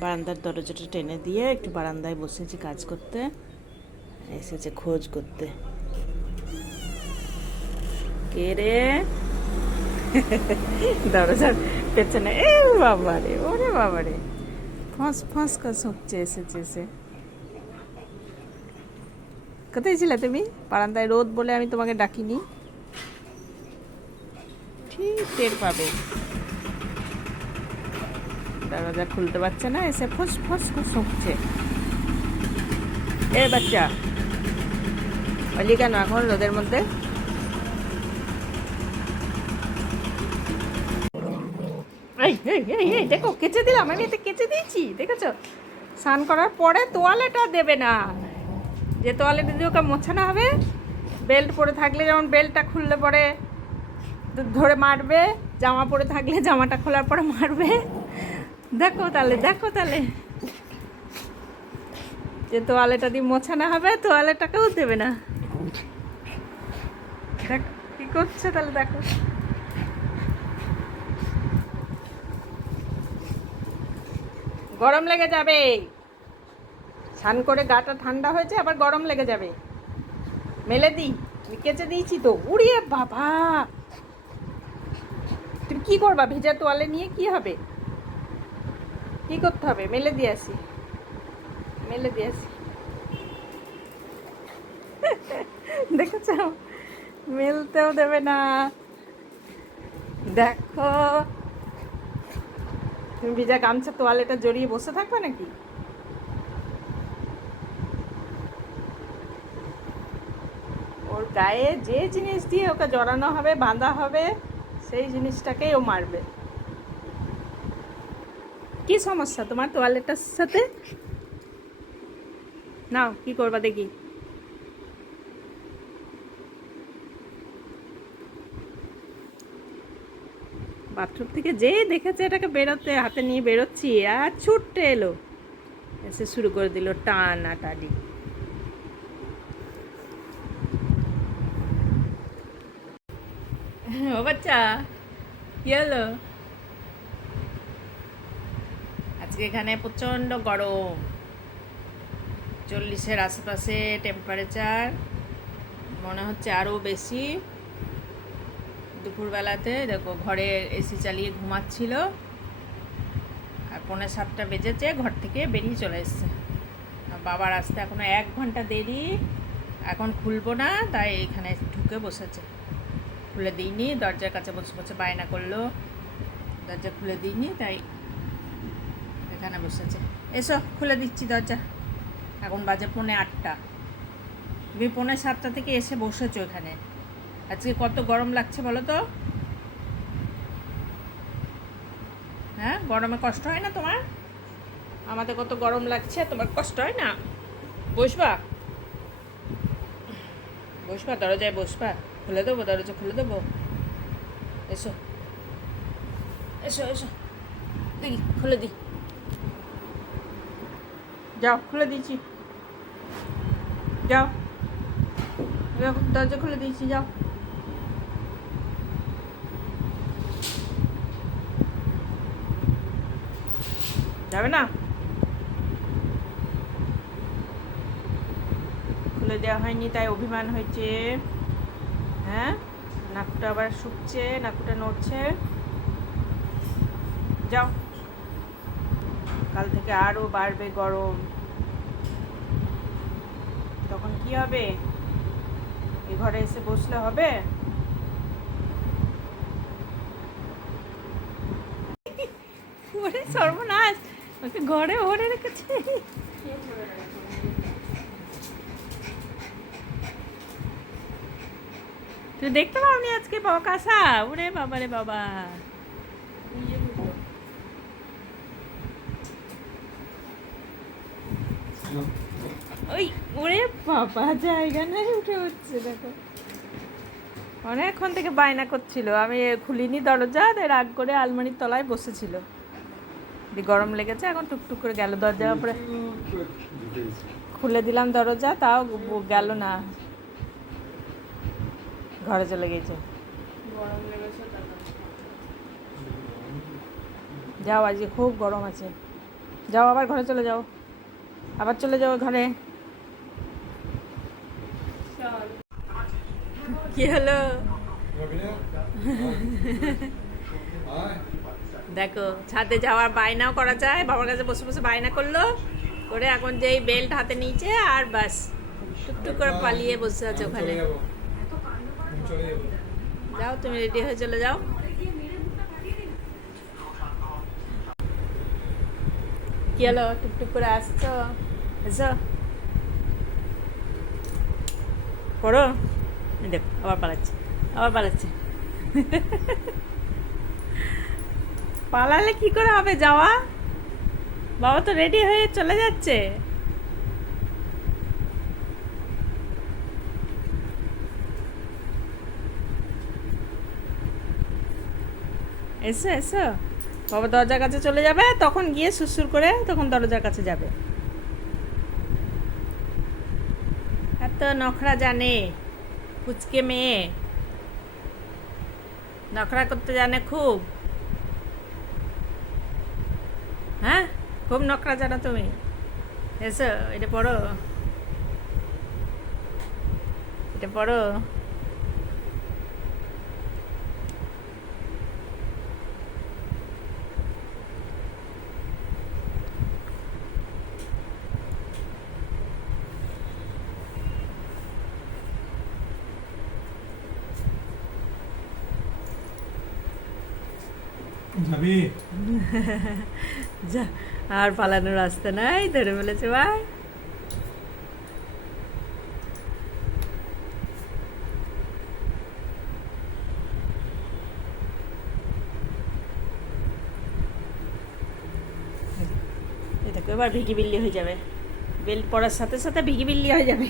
বারান্দার দরজাটা টেনে দিয়ে একটু বারান্দায় বসেছি কাজ করতে। এসেছে খোঁজ করতে। কে রে? দরজার পেছনে, এ বাবা রে, ওরে বাবা রে। ফস ফস কাজ হচ্ছে, এসেছে, এসে। কোথায় ছিলে তুমি? বারান্দায় রোদ বলে আমি তোমাকে ডাকিনি। ঠিক টের পাবে। দরজা খুলতে পারছে না, এসে ফস ফস হচ্ছে। এ বাচ্চা, বলি কেন এখন রোদের মধ্যে? দেখো, কেচে দিলাম, আমি এতে কেচে দিয়েছি, দেখেছ? স্নান করার পরে তোয়ালেটা দেবে না। যে তোয়ালেটা দিয়ে ওকে মোছানো হবে, বেল্ট পরে থাকলে যেমন বেল্টটা খুললে পরে ধরে মারবে, জামা পরে থাকলে জামাটা খোলার পরে মারবে। দেখো তাহলে দেখো তাহলে। যে তোয়ালেটা দিয়ে মোছানো হবে, তোয়ালেটাকেও দেবে না। দেখ, কি করছে তাহলে দেখো। গরম লেগে যাবে। স্নান করে গাটা ঠান্ডা হয়েছে, আবার গরম লেগে যাবে। মেলে দিই আমি কেচে দিয়েছি তো। উড়িয়ে বাবা! তুমি কি করবা? ভেজা তোয়ালে নিয়ে কি হবে? কি করতে হবে? মেলে দিয়ে আসি। মেলে দিয়ে আসি। দেখেছ? মেলতেও দেবে না। দেখো। তুমি ভিজা গামছা তোয়ালেটা জড়িয়ে বসে থাকবে নাকি? ওর গায়ে যে জিনিস দিয়ে ওকে জড়ানো হবে, বাঁধা হবে, সেই জিনিসটাকেই ও মারবে। কি সমস্যা? তোমার তোয়ালেটার সাথে? নাও, কি করবা দেখি। বাথরুম থেকে যেই দেখেছে এটাকে বেরোতে, হাতে নিয়ে বেরোচ্ছি, আর ছুটতে এলো। এসে শুরু করে দিল টানা টানি ও বাচ্চা, কি হলো? আজকে এখানে প্রচণ্ড গরম। চল্লিশের আশেপাশে টেম্পারেচার মনে হচ্ছে আরও বেশি। দুপুরবেলাতে দেখো ঘরে এসি চালিয়ে ঘুমাচ্ছিল। আর পৌনে সাতটা বেজেছে, ঘর থেকে বেরিয়ে চলে এসছে। বাবার আসতে এখনও এক ঘণ্টা দেরি, এখন খুলবো না, তাই এখানে ঢুকে বসেছে। খুলে দিইনি, দরজার কাছে বসে বসে বায়না করল। দরজা খুলে দিইনি, তাই এখানে বসে আছে এসো, খুলে দিচ্ছি দরজা। এখন বাজে পৌনে আটটা। তুমি পৌনে সাতটা থেকে এসে বসেছো এখানে। আজকে কত গরম লাগছে বলো তো? হ্যাঁ গরমে কষ্ট হয় না তোমার? আমাদের কত গরম লাগছে, তোমার কষ্ট হয় না? বসবা? বসবা, দরজায় বসবা। খুলে দেবো, দরজা খুলে দেবো। এসো। এসো এসো। দেখি, খুলে দিই। যাও, খুলে দিয়েছি। যাও। দরজা খুলে দিয়েছি, যাও। যাবে না? খুলে দেওয়া হয়নি, তাই অভিমান হয়েছে। হ্যাঁ? নাকুটা আবার শুকছে, নাকুটা নড়ছে। যাও। কাল থেকে আরও বাড়বে গরম। তখন কি হবে? এ ঘরে এসে বসলে হবে? ওরে সর্বনাশ! ওকে ঘরে ভরে রেখেছে। তুই দেখতে পাওনি আজকে বকাসা? ওরে বাবা রে বাবা! ওরে বাবা জায়গা নাই উঠে হচ্ছে দেখো। অনেকক্ষণ থেকে বায়না করছিল আমি খুলিনি দরজা রাগ করে আলমারির তলায় বসেছিল। গরম লেগেছে এখন টুকটুক করে গেল দরজা উপরে খুলে দিলাম দরজা তাও গেল না। ঘরে চলে গেছে যাও আজকে খুব গরম আছে। যাও আবার ঘরে চলে যাও। আবার চলে যাও ঘরে। কি হলো? দেখো, ছাদে যাওয়ার বায়নাও করা যায়। বাবার কাছে বসে বসে বায়না করল। করে এখন যেই বেল্ট হাতে নিয়েছে আর বাস টুকটুক করে পালিয়ে বসে আছে ওখানে। যাও, তুমি রেডি হয়ে চলে যাও। কি হলো? টুকটুক করে আসছো? এসো। এই দেখো, আবার পালাচ্ছে আবার পালাচ্ছে। পালালে কি করে হবে যাওয়া? বাবা তো রেডি হয়ে চলে যাচ্ছে। এসো এসো। বাবা দরজার কাছে চলে যাবে, তখন গিয়ে সুসুর করে তখন দরজার কাছে যাবে। এত নখরা জানে কুচকে মেয়ে। নখরা করতে জানে খুব। হ্যাঁ? খুব নখরা জানো তুমি? এসো, এটা পড়ো। এটা পড়ো। যাবি যা, আর পালানোর রাস্তা নাই, ধরে ফেলেছে, ভাই। এবার ভিগি বিল্লি হয়ে যাবে। বেল্ট পরার সাথে সাথে ভিগি বিল্লি হয়ে যাবে।